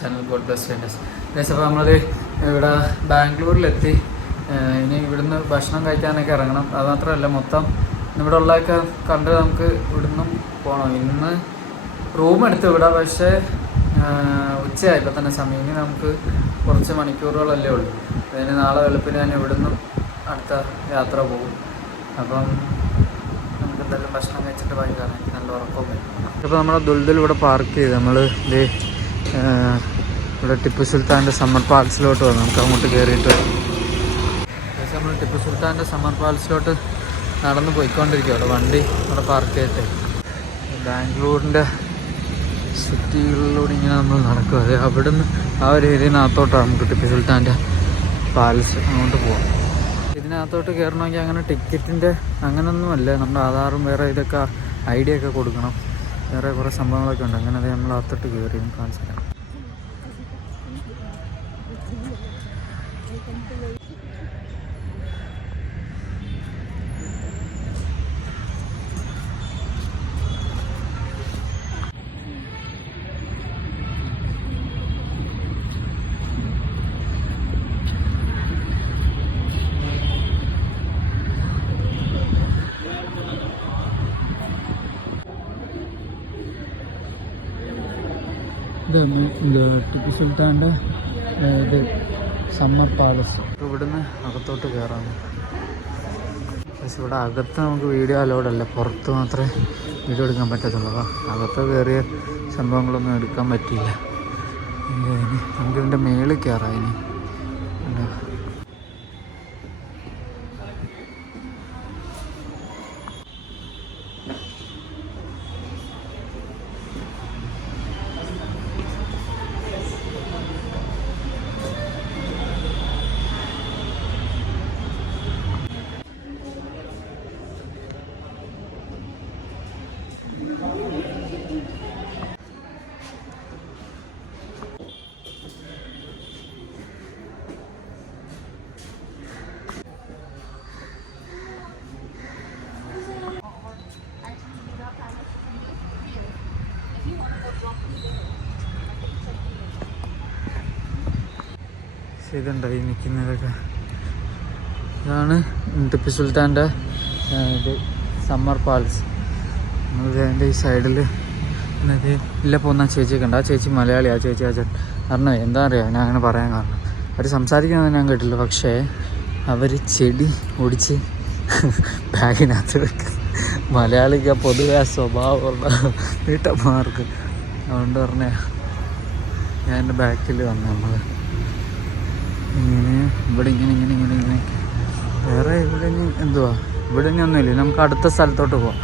Channel God bless trainers. അപ്പോൾ നമ്മൾ ഇവിടെ ബാംഗ്ലൂരിലെത്തി. ഇനി ഇവിടുന്ന് ഭക്ഷണം കഴിക്കാനൊക്കെ ഇറങ്ങണം. അത് മാത്രമല്ല, മൊത്തം ഇവിടെ ഉള്ളതൊക്കെ കണ്ട് നമുക്ക് ഇവിടുന്ന് പോകണം. ഇന്ന് റൂം എടുത്ത് വിടാം, പക്ഷേ ഉച്ചയായപ്പോൾ തന്നെ സമയം. ഇനി നമുക്ക് കുറച്ച് മണിക്കൂറുകളല്ലേ ഉള്ളൂ. അതിന് നാളെ വെളുപ്പിന് തന്നെ ഇവിടുന്ന് അടുത്ത യാത്ര പോകും. അപ്പം നമുക്ക് എന്തായാലും ഭക്ഷണം കഴിച്ചിട്ട് വൈകാണ്. എനിക്ക് നല്ല ഉറക്കം വരും. അപ്പോൾ നമ്മുടെ ദുൽദുൽ ഇവിടെ പാർക്ക് ചെയ്ത് നമ്മൾ ഇവിടെ ടിപ്പു സുൽത്താൻ്റെ സമ്മർ പാലസിലോട്ട് വന്നു. നമുക്ക് അങ്ങോട്ട് കയറിയിട്ട് വരും. നമ്മൾ ടിപ്പു സുൽത്താൻ്റെ സമ്മർ പാലസിലോട്ട് നടന്ന് പോയിക്കൊണ്ടിരിക്കുക. അവിടെ വണ്ടി അവിടെ പാർക്ക് ചെയ്തിട്ട് ബാംഗ്ലൂരിൻ്റെ സിറ്റികളിലൂടെ ഇങ്ങനെ നമ്മൾ നടക്കുക. അത് അവിടുന്ന് ആ ഒരു ഏരിയനകത്തോട്ടാണ് നമുക്ക് ടിപ്പു സുൽത്താൻ്റെ പാലസ് അങ്ങോട്ട് പോകാം. ഇതിനകത്തോട്ട് കയറണമെങ്കിൽ അങ്ങനെ ടിക്കറ്റിൻ്റെ അങ്ങനെയൊന്നുമല്ല. നമ്മുടെ ആധാറും വേറെ ഇതൊക്കെ ഐഡിയ ഒക്കെ കൊടുക്കണം. വേറെ കുറേ സംഭവങ്ങളൊക്കെ ഉണ്ട്. അങ്ങനെ അത് നമ്മൾ അകത്തോട്ട് കയറി കാണിച്ചു തരാം. ഇത് ടിപ്പു സുൽത്താൻ്റെ ഇത് സമ്മർ പാലസ്. ഇവിടുന്ന് അകത്തോട്ട് കയറാം. പക്ഷെ ഇവിടെ അകത്ത് നമുക്ക് വീഡിയോ അലോഡല്ല, പുറത്ത് മാത്രമേ വീഡിയോ എടുക്കാൻ പറ്റത്തുള്ളൂ. അപ്പോൾ അകത്ത് കയറിയ സംഭവങ്ങളൊന്നും എടുക്കാൻ പറ്റിയില്ല. നമുക്കിതിൻ്റെ മേളിൽ കയറാം. ഇനി ഇതുണ്ടായി നിൽക്കുന്നതൊക്കെ. ഇതാണ് ടിപ്പു സുൽത്താൻ്റെ ഇത് സമ്മർ പാലസ്. അതിൻ്റെ ഈ സൈഡിൽ എന്നത് ഇല്ല പോകുന്ന ചേച്ചിയൊക്കെ ഉണ്ട്. ആ ചേച്ചി മലയാളി. ആ ചേച്ചി കാരണം എന്താ പറയുക, ഞാൻ അങ്ങനെ പറയാൻ കാരണം അവർ സംസാരിക്കുന്നത് ഞാൻ കേട്ടില്ല. പക്ഷേ അവർ ചെടി ഒടിച്ച് ബാഗിനകത്ത് വെക്കും. മലയാളിക്ക് പൊതുവെ ആ സ്വഭാവമുള്ള വീട്ടമ്മമാർക്ക്. അതുകൊണ്ട് പറഞ്ഞാൽ ഞാൻ എൻ്റെ ബാക്കിൽ വന്നു. നമ്മൾ ഇങ്ങനെ ഇങ്ങനെ വേറെ ഇവിടെ എന്തുവാ, ഇവിടെ ഒന്നുമില്ല. നമുക്ക് അടുത്ത സ്ഥലത്തോട്ട് പോവാം.